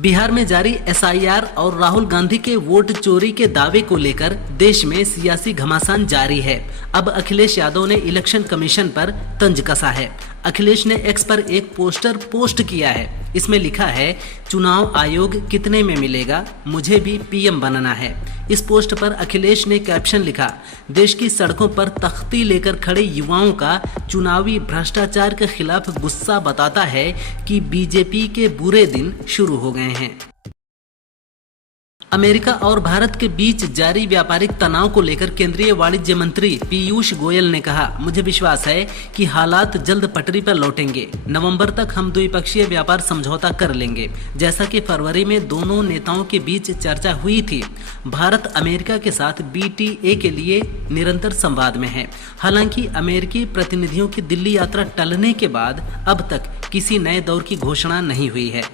बिहार में जारी एसआईआर और राहुल गांधी के वोट चोरी के दावे को लेकर देश में सियासी घमासान जारी है। अब अखिलेश यादव ने इलेक्शन कमीशन पर तंज कसा है। अखिलेश ने एक्स पर एक पोस्टर पोस्ट किया है। इसमें लिखा है, चुनाव आयोग कितने में मिलेगा, मुझे भी पीएम बनना है। इस पोस्ट पर अखिलेश ने कैप्शन लिखा, देश की सड़कों पर तख्ती लेकर खड़े युवाओं का चुनावी भ्रष्टाचार के खिलाफ गुस्सा बताता है कि बीजेपी के बुरे दिन शुरू हो गए हैं। अमेरिका और भारत के बीच जारी व्यापारिक तनाव को लेकर केंद्रीय वाणिज्य मंत्री पीयूष गोयल ने कहा, मुझे विश्वास है कि हालात जल्द पटरी पर लौटेंगे। नवंबर तक हम द्विपक्षीय व्यापार समझौता कर लेंगे, जैसा कि फरवरी में दोनों नेताओं के बीच चर्चा हुई थी। भारत अमेरिका के साथ BTA के लिए निरंतर संवाद में है। हालांकि अमेरिकी प्रतिनिधियों की दिल्ली यात्रा टलने के बाद अब तक किसी नए दौर की घोषणा नहीं हुई है।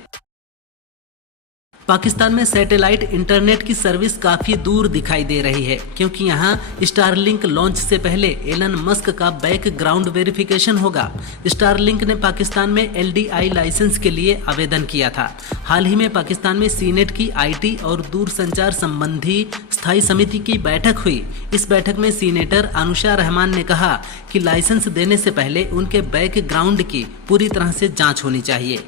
पाकिस्तान में सैटेलाइट इंटरनेट की सर्विस काफी दूर दिखाई दे रही है, क्योंकि यहां स्टारलिंक लॉन्च से पहले एलन मस्क का बैकग्राउंड वेरिफिकेशन होगा। स्टारलिंक ने पाकिस्तान में LDI लाइसेंस के लिए आवेदन किया था। हाल ही में पाकिस्तान में सीनेट की IT और दूरसंचार संबंधी स्थायी समिति की बैठक हुई। इस बैठक में सीनेटर अनुशा रहमान ने कहा कि लाइसेंस देने से पहले उनके बैकग्राउंड की पूरी तरह से जाँच होनी चाहिए।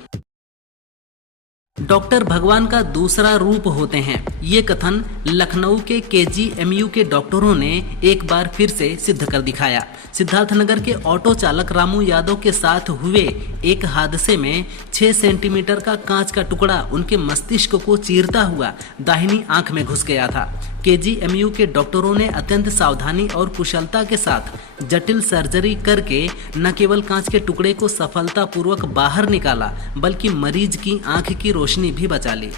डॉक्टर भगवान का दूसरा रूप होते हैं, ये कथन लखनऊ के KGMU के डॉक्टरों ने एक बार फिर से सिद्ध कर दिखाया। सिद्धार्थनगर के ऑटो चालक रामू यादव के साथ हुए एक हादसे में 6 सेंटीमीटर का कांच का टुकड़ा उनके मस्तिष्क को चीरता हुआ दाहिनी आंख में घुस गया था। KGMU के डॉक्टरों ने अत्यंत सावधानी और कुशलता के साथ जटिल सर्जरी करके न केवल कांच के टुकड़े को सफलतापूर्वक बाहर निकाला, बल्कि मरीज की आंख की रोशनी भी बचा ली।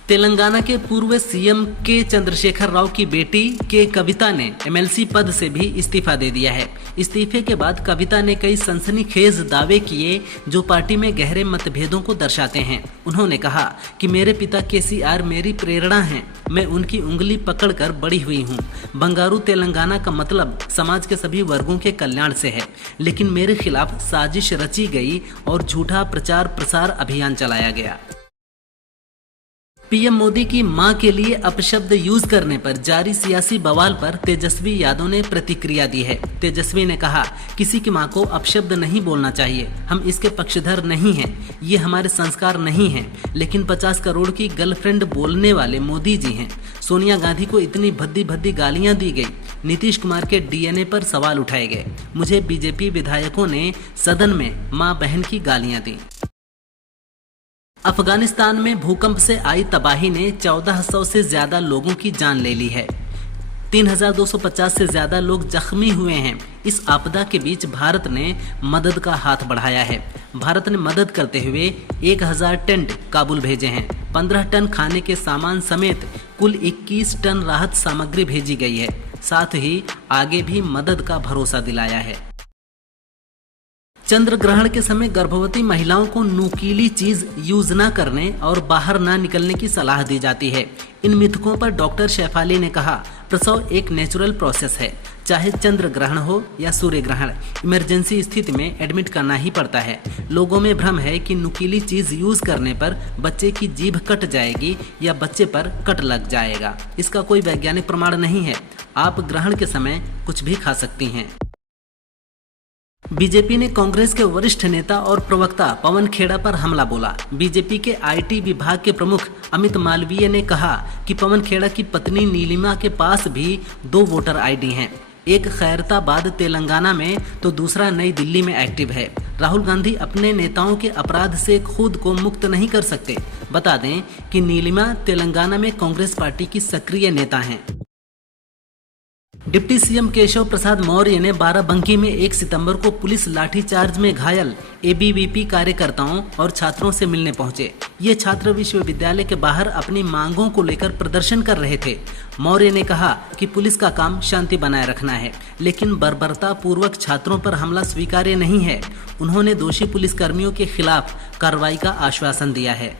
तेलंगाना के पूर्व CM के चंद्रशेखर राव की बेटी के कविता ने MLC पद से भी इस्तीफा दे दिया है। इस्तीफे के बाद कविता ने कई सनसनीखेज दावे किए जो पार्टी में गहरे मतभेदों को दर्शाते हैं। उन्होंने कहा कि मेरे पिता KCR मेरी प्रेरणा हैं, मैं उनकी उंगली पकड़कर बड़ी हुई हूँ। बंगारू तेलंगाना का मतलब समाज के सभी वर्गों के कल्याण से है, लेकिन मेरे खिलाफ साजिश रची गई और झूठा प्रचार प्रसार अभियान चलाया गया। PM मोदी की मां के लिए अपशब्द यूज करने पर जारी सियासी बवाल पर तेजस्वी यादव ने प्रतिक्रिया दी है। तेजस्वी ने कहा, किसी की मां को अपशब्द नहीं बोलना चाहिए, हम इसके पक्षधर नहीं हैं, ये हमारे संस्कार नहीं हैं। लेकिन 50 करोड़ की गर्लफ्रेंड बोलने वाले मोदी जी हैं। सोनिया गांधी को इतनी भद्दी भद्दी गालियां दी गई। नीतीश कुमार के DNA पर सवाल उठाए गए। मुझे BJP विधायकों ने सदन में मां बहन की गालियां दी। अफगानिस्तान में भूकंप से आई तबाही ने 1400 से ज्यादा लोगों की जान ले ली है। 3250 से ज्यादा लोग जख्मी हुए हैं। इस आपदा के बीच भारत ने मदद का हाथ बढ़ाया है। भारत ने मदद करते हुए 1000 टेंट काबुल भेजे हैं। 15 टन खाने के सामान समेत कुल 21 टन राहत सामग्री भेजी गई है। साथ ही आगे भी मदद का भरोसा दिलाया है। चंद्र ग्रहण के समय गर्भवती महिलाओं को नुकीली चीज यूज न करने और बाहर न निकलने की सलाह दी जाती है। इन मिथकों पर डॉक्टर शैफाली ने कहा, प्रसव एक नेचुरल प्रोसेस है। चाहे चंद्र ग्रहण हो या सूर्य ग्रहण, इमरजेंसी स्थिति में एडमिट करना ही पड़ता है। लोगों में भ्रम है कि नुकीली चीज यूज करने पर बच्चे की जीभ कट जाएगी या बच्चे पर कट लग जाएगा। इसका कोई वैज्ञानिक प्रमाण नहीं है। आप ग्रहण के समय कुछ भी खा सकती हैं। बीजेपी ने कांग्रेस के वरिष्ठ नेता और प्रवक्ता पवन खेड़ा पर हमला बोला। बीजेपी के IT विभाग के प्रमुख अमित मालवीय ने कहा कि पवन खेड़ा की पत्नी नीलिमा के पास भी 2 वोटर ID हैं। एक खैरताबाद तेलंगाना में तो दूसरा नई दिल्ली में एक्टिव है। राहुल गांधी अपने नेताओं के अपराध से खुद को मुक्त नहीं कर सकते। बता दें कि नीलिमा तेलंगाना में कांग्रेस पार्टी की सक्रिय नेता हैं। डिप्टी CM केशव प्रसाद मौर्य ने बाराबंकी में 1 सितंबर को पुलिस लाठीचार्ज में घायल ABVP कार्यकर्ताओं और छात्रों से मिलने पहुंचे। ये छात्र विश्वविद्यालय के बाहर अपनी मांगों को लेकर प्रदर्शन कर रहे थे। मौर्य ने कहा कि पुलिस का काम शांति बनाए रखना है, लेकिन बर्बरता पूर्वक छात्रों पर हमला स्वीकार्य नहीं है। उन्होंने दोषी पुलिसकर्मियों के खिलाफ कार्रवाई का आश्वासन दिया है।